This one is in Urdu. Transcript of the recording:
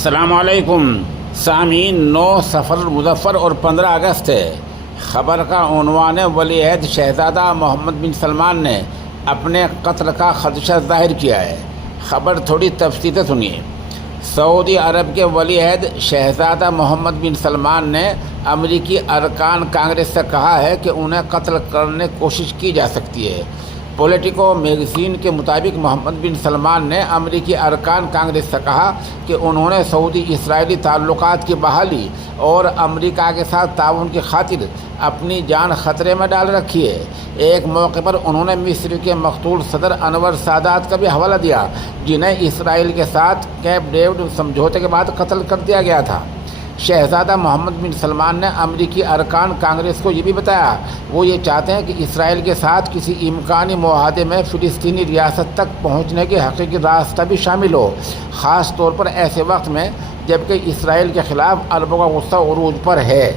السلام علیکم سامعین، 9 سفر المظفر اور 15 اگست ہے۔ خبر کا عنوان ہے ولی عہد شہزادہ محمد بن سلمان نے اپنے قتل کا خدشہ ظاہر کیا ہے۔ خبر تھوڑی تفصیل سے سنیے۔ سعودی عرب کے ولی عہد شہزادہ محمد بن سلمان نے امریکی ارکان کانگریس سے کہا ہے کہ انہیں قتل کرنے کی کوشش کی جا سکتی ہے۔ پولیٹیکو میگزین کے مطابق محمد بن سلمان نے امریکی ارکان کانگریس سے کہا کہ انہوں نے سعودی اسرائیلی تعلقات کی بحالی اور امریکہ کے ساتھ تعاون کی خاطر اپنی جان خطرے میں ڈال رکھی ہے۔ ایک موقع پر انہوں نے مصر کے مقتول صدر انور سادات کا بھی حوالہ دیا، جنہیں اسرائیل کے ساتھ کیمپ ڈیوڈ سمجھوتے کے بعد قتل کر دیا گیا تھا۔ شہزادہ محمد بن سلمان نے امریکی ارکان کانگریس کو یہ بھی بتایا وہ یہ چاہتے ہیں کہ اسرائیل کے ساتھ کسی امکانی معاہدے میں فلسطینی ریاست تک پہنچنے کے حقیقی راستہ بھی شامل ہو، خاص طور پر ایسے وقت میں جبکہ اسرائیل کے خلاف عربوں کا غصہ عروج پر ہے۔